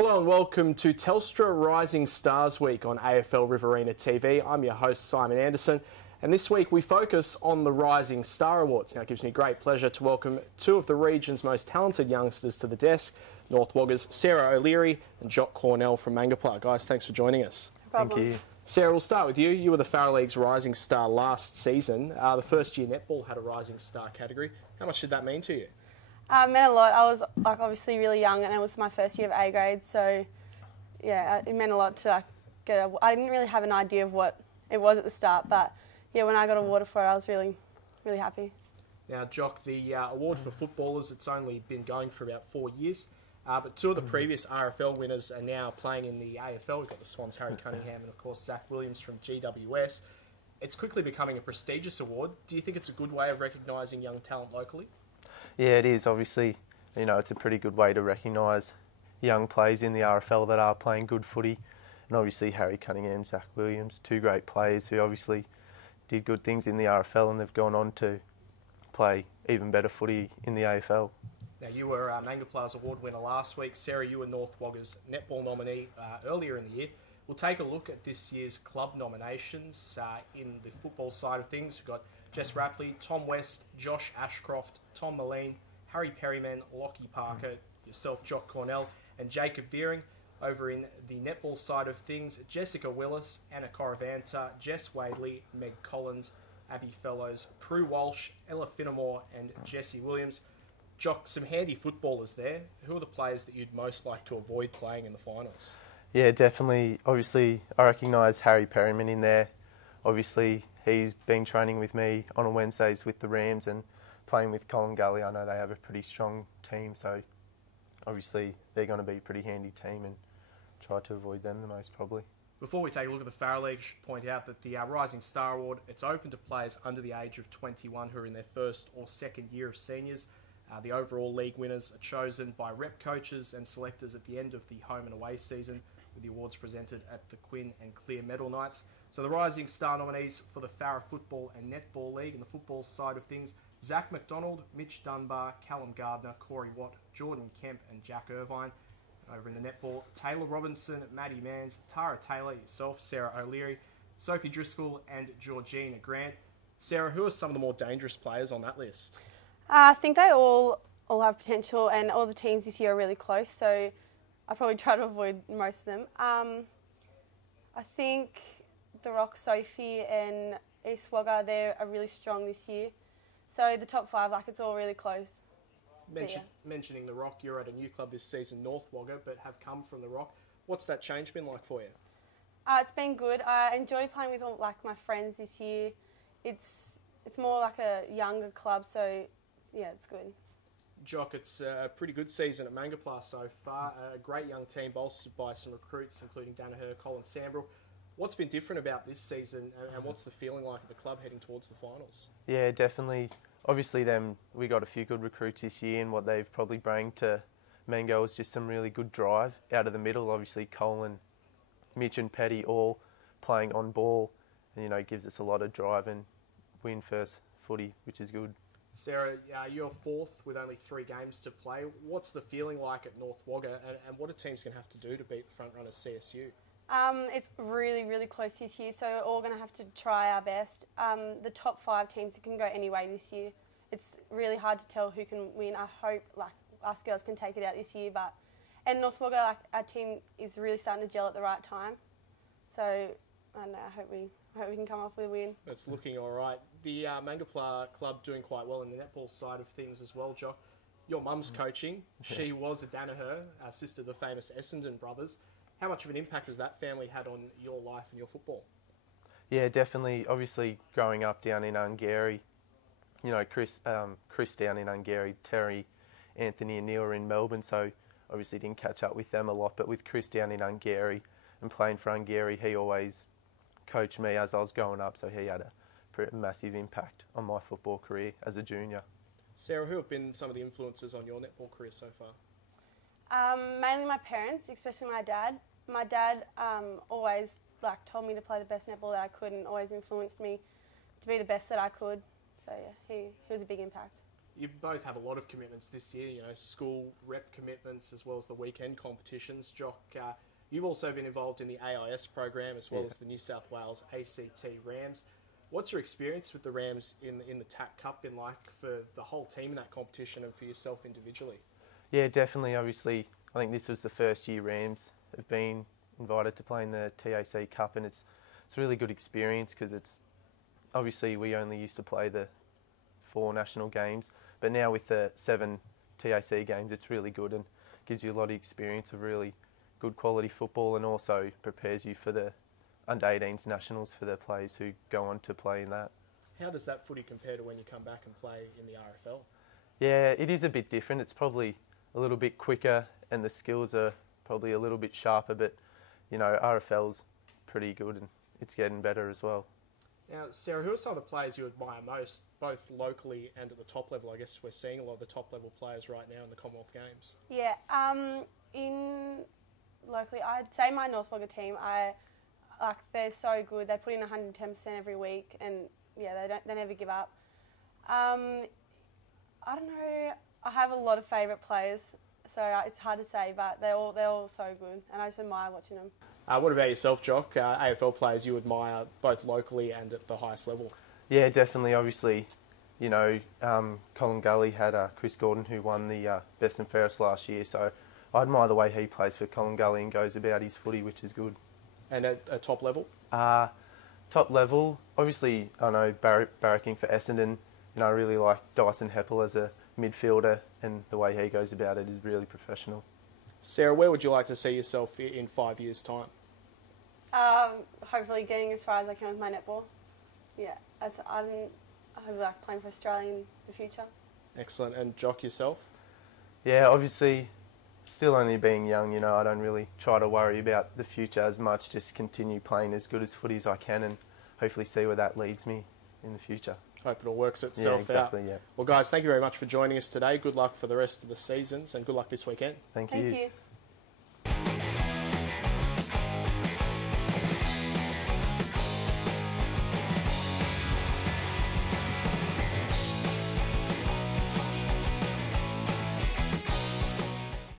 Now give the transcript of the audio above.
Hello and welcome to Telstra Rising Stars Week on AFL Riverina TV. I'm your host Simon Anderson, and this week we focus on the Rising Star Awards. Now it gives me great pleasure to welcome two of the region's most talented youngsters to the desk, North Woggers Sarah O'Leary and Jock Cornell from Mangapla. Guys, thanks for joining us. No problem. Thank you. Sarah, we'll start with you. You were the Farrer League's Rising Star last season. The first year netball had a Rising Star category. How much did that mean to you? It meant a lot. I was obviously really young, and it was my first year of A grade, so yeah, it meant a lot to I didn't really have an idea of what it was at the start, but yeah, when I got awarded for it, I was really happy. Now, Jock, the award for footballers, it's only been going for about 4 years, but two of the previous RFL winners are now playing in the AFL. We've got the Swans, Harry Cunningham, and of course Zach Williams from GWS. It's quickly becoming a prestigious award. Do you think it's a good way of recognising young talent locally? Yeah, it is. Obviously, it's a pretty good way to recognise young players in the RFL that are playing good footy. And obviously Harry Cunningham, Zach Williams, two great players who obviously did good things in the RFL and they've gone on to play even better footy in the AFL. Now, you were Mangapla's award winner last week. Sarah, you were North Woggers netball nominee earlier in the year. We'll take a look at this year's club nominations. In the football side of things, we've got Jess Rapley, Tom West, Josh Ashcroft, Tom Moline, Harry Perryman, Lockie Parker, yourself, Jock Cornell, and Jacob Veering. Over in the netball side of things, Jessica Willis, Anna Coravanta, Jess Wadley, Meg Collins, Abby Fellows, Prue Walsh, Ella Finnemore, and Jessie Williams. Jock, some handy footballers there. Who are the players that you'd most like to avoid playing in the finals? Yeah, definitely. Obviously, I recognise Harry Perryman in there. Obviously, he's been training with me on Wednesdays with the Rams and playing with Colin Gully. I know they have a pretty strong team, so obviously they're going to be a pretty handy team and try to avoid them the most probably. Before we take a look at the Farrer League, I should point out that the Rising Star Award, it's open to players under the age of 21 who are in their first or second year of seniors. The overall league winners are chosen by rep coaches and selectors at the end of the home and away season, with the awards presented at the Quinn and Clear Medal Nights. So the Rising Star nominees for the Farrer Football and Netball League, and the football side of things, Zach McDonald, Mitch Dunbar, Callum Gardner, Corey Watt, Jordan Kemp and Jack Irvine. Over in the netball, Taylor Robinson, Maddie Manns, Tara Taylor, yourself, Sarah O'Leary, Sophie Driscoll and Georgina Grant. Sarah, who are some of the more dangerous players on that list? I think they all have potential, and all the teams this year are really close, so I'll probably try to avoid most of them. I think the Rock, Sophie and East Wagga, they are really strong this year. So the top five, it's all really close. Mentioning the Rock, you're at a new club this season, North Wagga, but have come from the Rock. What's that change been like for you? It's been good. I enjoy playing with all my friends this year. It's more like a younger club, so yeah, it's good. Jock, it's a pretty good season at Mangapla so far. A great young team bolstered by some recruits, including Danaher, Colin Stambrel. What's been different about this season, and what's the feeling like at the club heading towards the finals? Yeah, definitely. Obviously, we got a few good recruits this year, and what they've probably brought to Mango is just some really good drive out of the middle. Obviously, Colin, Mitch and Petty all playing on ball, and gives us a lot of drive and win first footy, which is good. Sarah, you're fourth with only 3 games to play. What's the feeling like at North Wagga, and what are teams going to have to do to beat the front runners CSU? It's really close this year, so we're all going to have to try our best. The top 5 teams can go any way this year. It's really hard to tell who can win. I hope us girls can take it out this year, and North Wagga, our team is really starting to gel at the right time. So I don't know, I hope we can come off with a win. It's looking all right. The Mangapla club doing quite well in the netball side of things as well, Jock. Your mum's coaching. She was a Danaher, sister of the famous Essendon brothers. How much of an impact has that family had on your life and your football? Yeah, definitely. Obviously, growing up down in Ungary, Chris down in Ungary, Terry, Anthony and Neil are in Melbourne, so obviously didn't catch up with them a lot. But with Chris down in Ungary and playing for Ungary, he always coached me as I was growing up, so he had a massive impact on my football career as a junior. Sarah, who have been some of the influences on your netball career so far? Mainly my parents, especially my dad. My dad always told me to play the best netball that I could and always influenced me to be the best that I could. So yeah, he was a big impact. you both have a lot of commitments this year, you know, school rep commitments as well as the weekend competitions. Jock, you've also been involved in the AIS program as well as the New South Wales ACT Rams. What's your experience with the Rams in the TAC Cup been like for the whole team in that competition and for yourself individually? Yeah, definitely. Obviously, I think this was the first year Rams have been invited to play in the TAC Cup, and it's a really good experience because it's obviously we only used to play the 4 national games, but now with the 7 TAC games, it's really good and gives you a lot of experience of really good quality football, and also prepares you for the under-18s nationals for the players who go on to play in that. How does that footy compare to when you come back and play in the RFL? Yeah, it is a bit different. It's probably a little bit quicker and the skills are probably a little bit sharper, but you know, RFL's pretty good and it's getting better as well. Now, Sarah, who are some of the players you admire most, both locally and at the top level? I guess we're seeing a lot of the top level players right now in the Commonwealth Games. Yeah, locally, I'd say my North Wagga team. They're so good. They put in 110% every week, and yeah, they never give up. I don't know. I have a lot of favourite players, so it's hard to say, but they're all so good, and I just admire watching them. What about yourself, Jock? AFL players you admire both locally and at the highest level? Yeah, definitely. Obviously, you know, Colin Gully had Chris Gordon, who won the Best and Fairest last year, so I admire the way he plays for Colin Gully and goes about his footy, which is good. And at a top level? Top level, obviously, I know barracking for Essendon. You know, I really like Dyson Heppel as a midfielder, and the way he goes about it is really professional. Sarah, where would you like to see yourself in 5 years' time? Hopefully getting as far as I can with my netball. Yeah, I hope like playing for Australia in the future. Excellent. And Jock, yourself? Yeah, obviously, still only being young, you know, I don't really try to worry about the future as much, just continue playing as good as footy as I can and hopefully see where that leads me in the future. Hope it all works itself out. Yeah, exactly, yeah. Well, guys, thank you very much for joining us today. Good luck for the rest of the seasons and good luck this weekend. Thank you. Thank you.